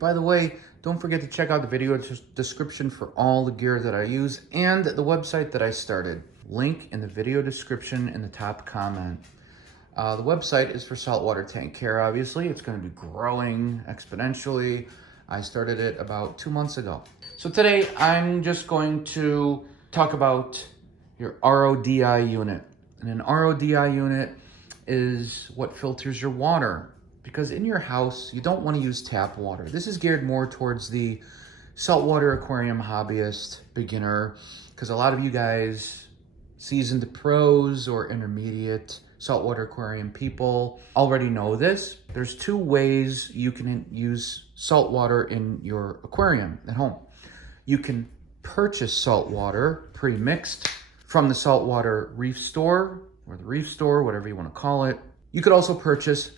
By the way, don't forget to check out the video description for all the gear that I use and the website that I started. Link in the video description in the top comment. The website is for saltwater tank care, obviously. It's going to be growing exponentially. I started it about 2 months ago. So today I'm just going to talk about your RODI unit. And an RODI unit is what filters your water. Because in your house, you don't want to use tap water. This is geared more towards the saltwater aquarium hobbyist, beginner, because a lot of you guys, seasoned pros or intermediate saltwater aquarium people, already know this. There's 2 ways you can use saltwater in your aquarium at home. You can purchase saltwater pre-mixed from the Saltwater Reef store, or the Reef store, whatever you want to call it. You could also purchase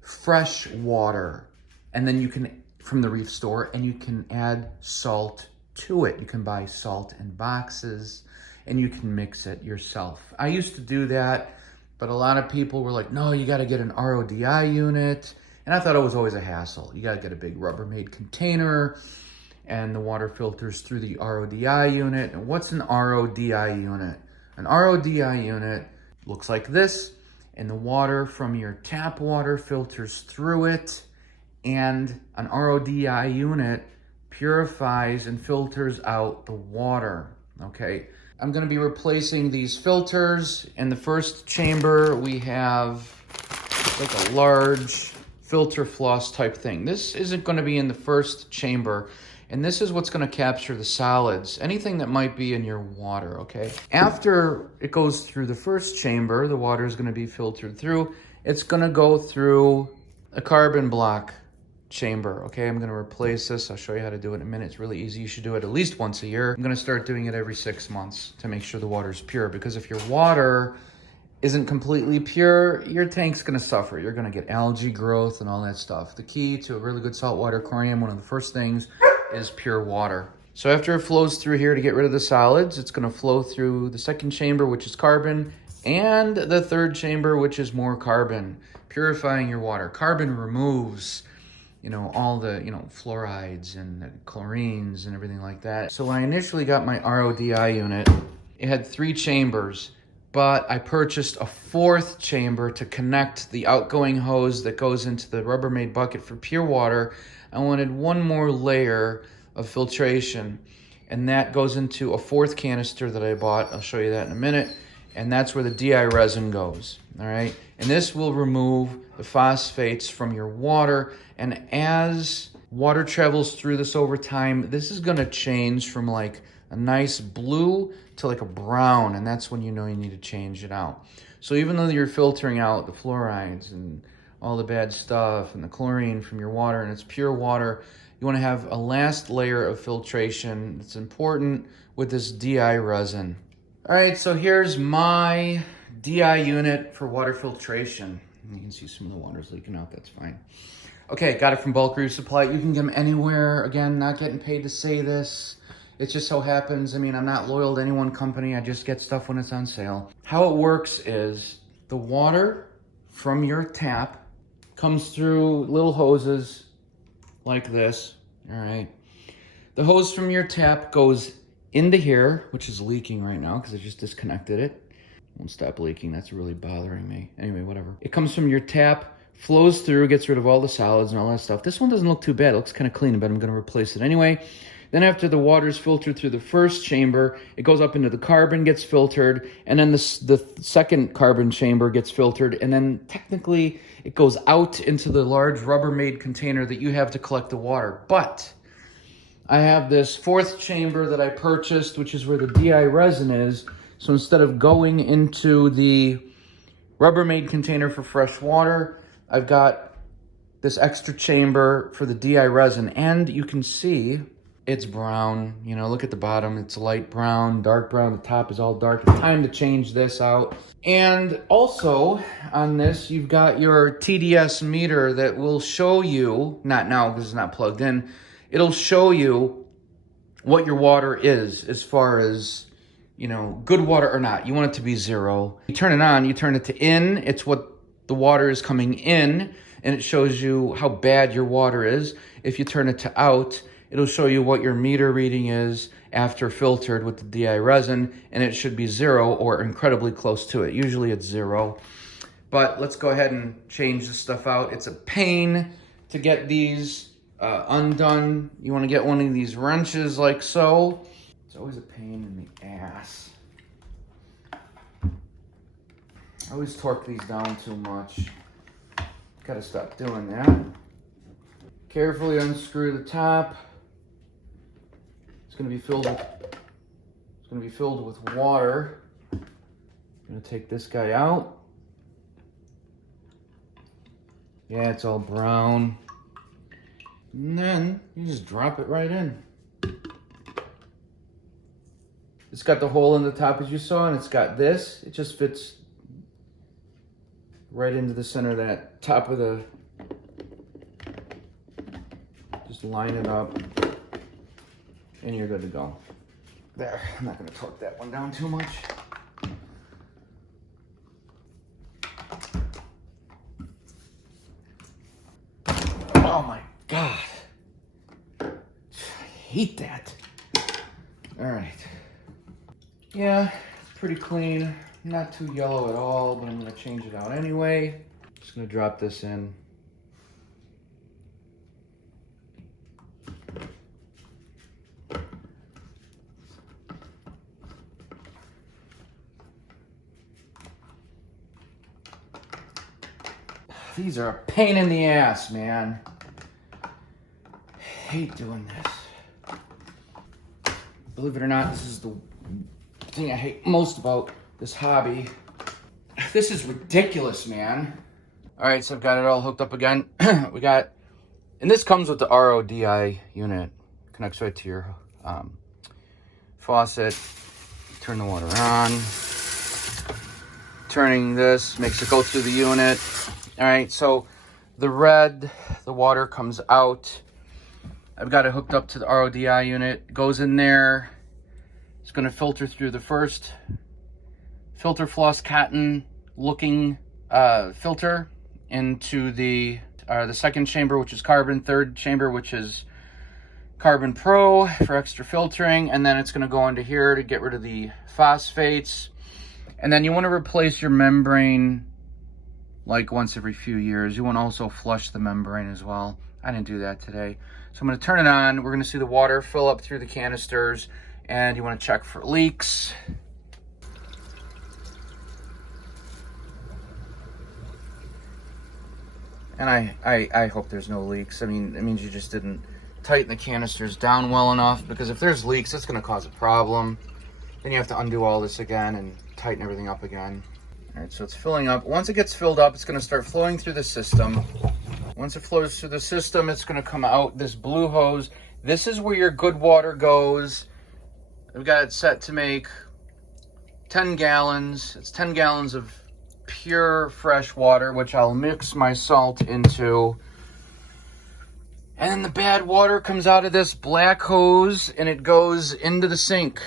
fresh water, and then you can, from the Reef store, and you can add salt to it. You can buy salt in boxes and you can mix it yourself. I used to do that, but a lot of people were like, no, you got to get an RODI unit. And I thought it was always a hassle. You got to get a big Rubbermaid container and the water filters through the RODI unit. And what's an RODI unit? An RODI unit looks like this, and the water from your tap water filters through it, and an RODI unit purifies and filters out the water, okay? I'm gonna be replacing these filters. In the first chamber, we have like a large filter floss type thing. This isn't gonna be in the first chamber, and this is what's gonna capture the solids, anything that might be in your water, okay? After it goes through the first chamber, the water is gonna be filtered through. It's gonna go through a carbon block chamber, okay? I'm gonna replace this. I'll show you how to do it in a minute. It's really easy. You should do it at least once a year. I'm gonna start doing it every 6 months to make sure the water's pure, because if your water isn't completely pure, your tank's gonna suffer. You're gonna get algae growth and all that stuff. The key to a really good saltwater aquarium, one of the first things, is pure water. So after it flows through here to get rid of the solids, it's gonna flow through the second chamber, which is carbon, and the third chamber, which is more carbon, purifying your water. Carbon removes, all the, fluorides and chlorines and everything like that. So when I initially got my RODI unit, it had 3 chambers, but I purchased a 4th chamber to connect the outgoing hose that goes into the Rubbermaid bucket for pure water. I wanted one more layer of filtration, and that goes into a 4th canister that I bought. I'll show you that in a minute. And that's where the DI resin goes, all right? And this will remove the phosphates from your water. And as water travels through this over time, this is gonna change from like a nice blue to like a brown, and that's when you know you need to change it out. So even though you're filtering out the fluorides and all the bad stuff and the chlorine from your water, and it's pure water, you wanna have a last layer of filtration. It's important with this DI resin. All right, so here's my DI unit for water filtration. You can see some of the water's leaking out, that's fine. Okay, got it from Bulk Reef Supply. You can get them anywhere. Again, not getting paid to say this. It just so happens, I'm not loyal to any one company. I just get stuff when it's on sale. How it works is the water from your tap comes through little hoses like this, all right? The hose from your tap goes into here, which is leaking right now because I just disconnected it. Won't stop leaking, that's really bothering me. Anyway, whatever. It comes from your tap, flows through, gets rid of all the solids and all that stuff. This one doesn't look too bad, it looks kind of clean, but I'm gonna replace it anyway. Then after the water's filtered through the first chamber, it goes up into the carbon, gets filtered, and then the second carbon chamber gets filtered, and then technically it goes out into the large Rubbermaid container that you have to collect the water. But I have this 4th chamber that I purchased, which is where the DI resin is. So instead of going into the Rubbermaid container for fresh water, I've got this extra chamber for the DI resin. And you can see it's brown. Look at the bottom. It's light brown, dark brown. The top is all dark. It's time to change this out. And also on this, you've got your Tds meter that will show you, not now because it's not plugged in, it'll show you what your water is as far as, good water or not. You want it to be 0. You turn it on, you turn it to in, it's what the water is coming in, and it shows you how bad your water is. If you turn it to out, it'll show you what your meter reading is after filtered with the DI resin, and it should be 0 or incredibly close to it. Usually it's 0. But let's go ahead and change this stuff out. It's a pain to get these undone. You want to get one of these wrenches like so. It's always a pain in the ass. I always torque these down too much. Gotta stop doing that. Carefully unscrew the top. It's gonna be filled with water. I'm gonna take this guy out. Yeah, it's all brown. And then you just drop it right in. It's got the hole in the top as you saw, and it's got this. It just fits right into the center of that top of the, just line it up and you're good to go. There, I'm not gonna torque that one down too much. Oh my God. I hate that. All right. Yeah, it's pretty clean. Not too yellow at all, but I'm gonna change it out anyway. Just gonna drop this in. These are a pain in the ass, man. I hate doing this. Believe it or not, this is the thing I hate most about this hobby. This is ridiculous, man. All right, so I've got it all hooked up again. And this comes with the RODI unit. Connects right to your faucet. Turn the water on. Turning this makes it go through the unit. All right, so the water comes out. I've got it hooked up to the RODI unit. It goes in there. It's gonna filter through the first filter floss cotton looking filter into the second chamber, which is carbon, third chamber, which is carbon pro for extra filtering, and then it's going to go into here to get rid of the phosphates. And then you want to replace your membrane like once every few years. You want to also flush the membrane as well. I didn't do that today. So I'm going to turn it on. We're going to see the water fill up through the canisters, and you want to check for leaks. And I hope there's no leaks. I mean, it means you just didn't tighten the canisters down well enough, because if there's leaks, it's going to cause a problem. Then you have to undo all this again and tighten everything up again. All right, so it's filling up. Once it gets filled up, it's going to start flowing through the system. Once it flows through the system, it's going to come out this blue hose. This is where your good water goes. I've got it set to make 10 gallons. It's 10 gallons of pure fresh water, which I'll mix my salt into. And then the bad water comes out of this black hose and it goes into the sink.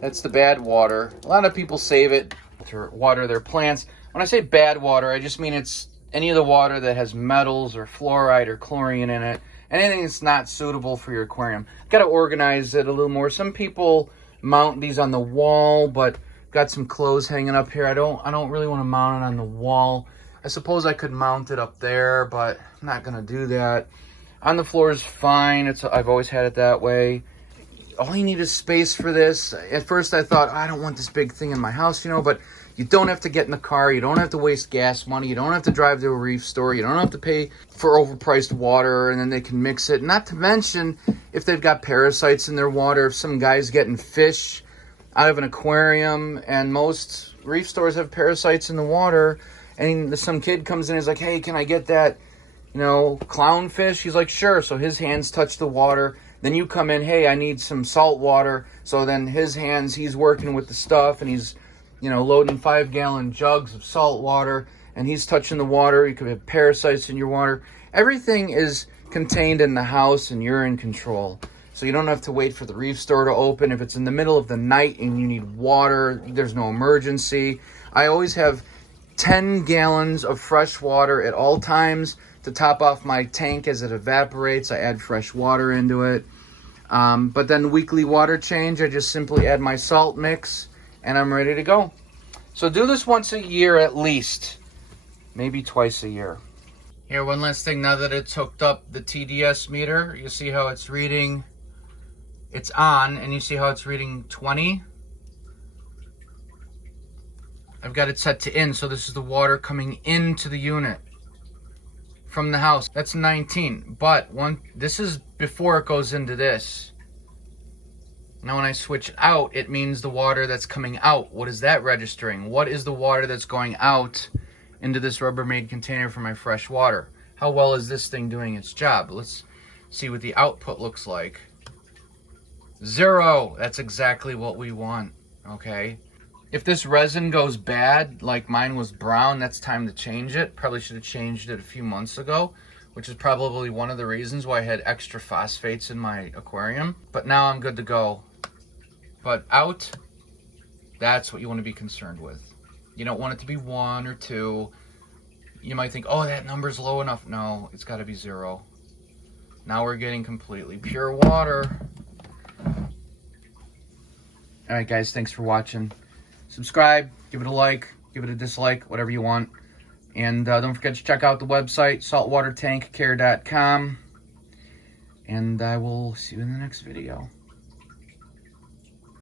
That's the bad water. A lot of people save it to water their plants. When I say bad water, I just mean it's any of the water that has metals or fluoride or chlorine in it. Anything that's not suitable for your aquarium. Got to organize it a little more. Some people mount these on the wall, but got some clothes hanging up here. I don't really want to mount it on the wall. I suppose I could mount it up there, but I'm not gonna do that. On the floor is fine. I've always had it that way. All you need is space for this. At first I thought, I don't want this big thing in my house, you know, but you don't have to get in the car. You don't have to waste gas money. You don't have to drive to a REEF store. You don't have to pay for overpriced water, and then they can mix it. Not to mention, if they've got parasites in their water, if some guy's getting fish out of an aquarium, and most REEF stores have parasites in the water, and some kid comes in and is like, hey, can I get that, you know, clownfish? He's like, sure. So his hands touch the water. Then you come in, hey, I need some salt water. So then his hands, he's working with the stuff, and he's, you know, loading 5-gallon jugs of salt water, and he's touching the water. You could have parasites in your water. Everything is contained in the house, and you're in control. So you don't have to wait for the REEF store to open. If it's in the middle of the night and you need water, there's no emergency. I always have 10 gallons of fresh water at all times to top off my tank. As it evaporates, I add fresh water into it. But then weekly water change, I just simply add my salt mix and I'm ready to go. So do this once a year at least, maybe twice a year. Here, one last thing, now that it's hooked up, the TDS meter, you see how it's reading, it's on, and you see how it's reading 20. I've got it set to in, so this is the water coming into the unit from the house. That's 19, but this is before it goes into this. Now when I switch out, it means the water that's coming out. What is that registering? What is the water that's going out into this Rubbermaid container for my fresh water? How well is this thing doing its job? Let's see what the output looks like. 0. That's exactly what we want, okay? If this resin goes bad, like mine was brown, that's time to change it. Probably should have changed it a few months ago, which is probably one of the reasons why I had extra phosphates in my aquarium. But now I'm good to go. But out, that's what you want to be concerned with. You don't want it to be 1 or 2. You might think, oh, that number's low enough. No, it's got to be 0. Now we're getting completely pure water. All right, guys, thanks for watching. Subscribe, give it a like, give it a dislike, whatever you want. And don't forget to check out the website, saltwatertankcare.com. And I will see you in the next video.